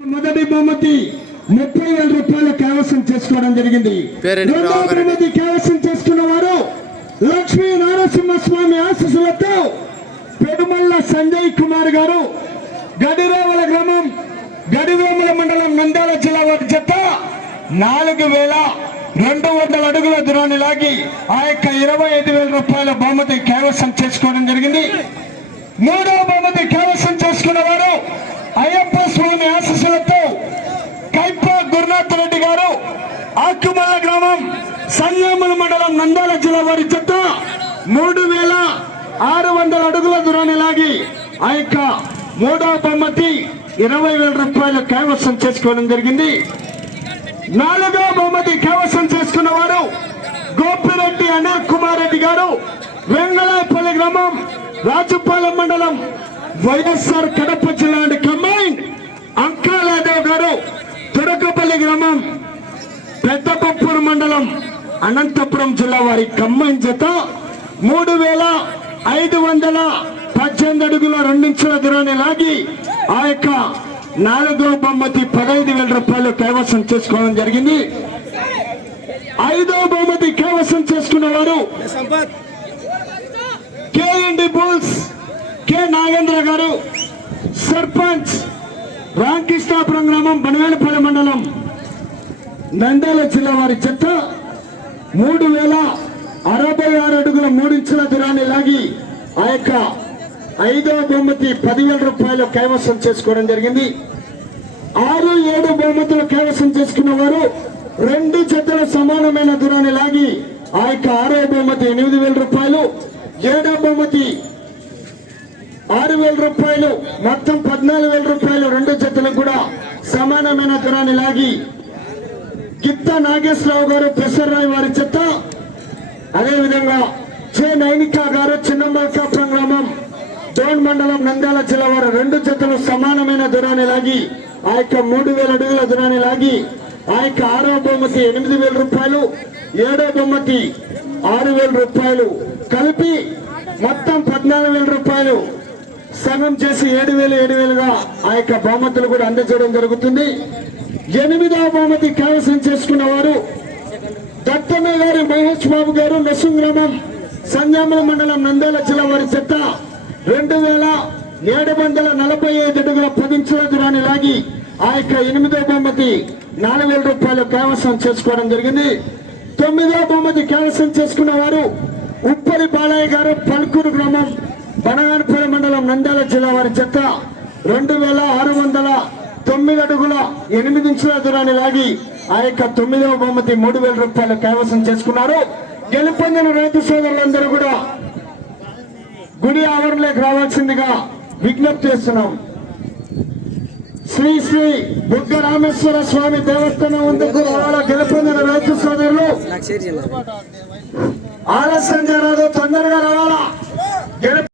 మొదటి బహుమతి ముప్పై వేల రూపాయలు కైవసం చేసుకోవడం జరిగింది రెండవ? బహుమతి కైవసం చేసుకున్న వారు లక్ష్మీ నరసింహస్వామి ఆశీస్సులతో పెడుమల్ల సంజయ్ కుమార్ గారు గడిరేవల గ్రామం గడివేముల మండలం నంద్యాల జిల్లా వారి చెత్త నాలుగు వేల రెండు వందల అడుగుల దూరాన్ని లాగి ఆ యొక్క ఇరవై ఐదు వేల రూపాయల బహుమతి కైవసం చేసుకోవడం జరిగింది మూడవ బహుమతి కైవసం చేసుకున్న వారు అయ్యప్ప స్వామి ఆశీస్సులతో కైపా గురునాథ్ రెడ్డి గారు ఆకుమల్ల గ్రామం సంగమల మండలం నంద్యాల జిల్లా వారి చెత్త మూడు వేల ఆరు వందల అడుగుల దూరాన్ని లాగి ఆ యొక్క మూడవ బహుమతి ఇరవై వేల రూపాయలు కైవసం చేసుకోవడం జరిగింది. నాలుగవ బహుమతి కైవసం చేసుకున్న వారు గోపిరెడ్డి అనిల్ కుమార్ రెడ్డి గారు. వెంగళాపల్లి గ్రామం రాజుపాలెం మండలం వైఎస్ఆర్ కడప జిల్లా గారు తురకపల్లి గ్రామం పెద్దపప్పూరు మండలం అనంతపురం జిల్లా వారి ఖమ్మం జత మూడు వేల ఐదు వందల పద్దెనిమిది అడుగుల రెండించుల దూరాన్ని లాగి ఆ యొక్క నాలుగో బహుమతి పదహైదు వేల రూపాయలు కైవసం చేసుకోవడం జరిగింది. ఐదో బహుమతి కైవసం చేసుకున్న వారు కేఎండి బుల్స్ కె నాగేంద్ర గారు సర్పంచ్ రామకృష్ణాపురం గ్రామం బనవేలపల్లి మండలం నంద్యాల జిల్లా వారి చెత్త మూడు వేల అరవై ఆరు అడుగుల మూడించుల దూరాన్ని లాగి ఆ యొక్క ఐదవ బహుమతి పదివేల రూపాయలు కైవసం చేసుకోవడం జరిగింది. ఆరు ఏడు బహుమతులు కైవసం చేసుకున్న వారు రెండు చెత్తల సమానమైన దూరాన్ని లాగి ఆ యొక్క ఆరో బహుమతి ఎనిమిది వేల రూపాయలు ఏడో బహుమతి వేల రూపాయలు మొత్తం పద్నాలుగు వేల రూపాయలు రెండు జతలకు కూడా సమానమైన దూరాన్ని లాగి గిత్త నాగేశ్వరరావు గారు రాయ్ వారి చెత్త అదేవిధంగా జె నైనిక గారు చిన్నమల్కాపురం గ్రామం డోన్ మండలం నంద్యాల జిల్లా వారు రెండు జతలు సమానమైన దూరాన్ని లాగి ఆ యొక్క మూడు వేల అడుగుల దూరాన్ని లాగి ఆ యొక్క ఆరో బహుమతి ఎనిమిది వేల రూపాయలు ఏడో బొమ్మకి ఆరు వేల రూపాయలు కలిపి మొత్తం పద్నాలుగు వేల రూపాయలు సగం చేసి ఏడు వేలు ఏడు వేలుగా ఆ యొక్క బహుమతులు కూడా అందజేయడం జరుగుతుంది. ఎనిమిదవ బహుమతి కైవసం చేసుకున్న వారు దత్తమ్మ గారు మహేష్ బాబు గారు నసుం గ్రామం సంజామల మండలం నంద్యాల జిల్లా వారి చెత్త రెండు వేల ఏడు వందల నలభై ఐదు అడుగుల పదించుల దూరాన్ని లాగి ఆ యొక్క ఎనిమిదో బహుమతి నాలుగు వేల రూపాయలు కైవసం చేసుకోవడం జరిగింది. తొమ్మిదో బహుమతి కైవసం చేసుకున్న వారు ఉప్పరి బాలయ్య గారు పల్కూరు గ్రామం బనగానపురం మండలం నంద్యాల జిల్లా వారి చెత్త రెండు వేల ఆరు వందల తొమ్మిది అడుగుల ఎనిమిది ఇంచుల దూరాన్ని లాగి ఆ యొక్క తొమ్మిదవ బహుమతి మూడు వేల రూపాయలు కైవసం చేసుకున్నారు. గెలుపొందిన రైతు సోదరులందరూ కూడా గుడి ఆవరణలోకి రావాల్సిందిగా విజ్ఞప్తి చేస్తున్నాం. శ్రీ శ్రీ బుగ్గ రామేశ్వర స్వామి దేవస్థానం ముందుకు రావాల గెలుపొందిన రైతు సోదరులు ఆలస్యం జరగదు తొందరగా రావాలా?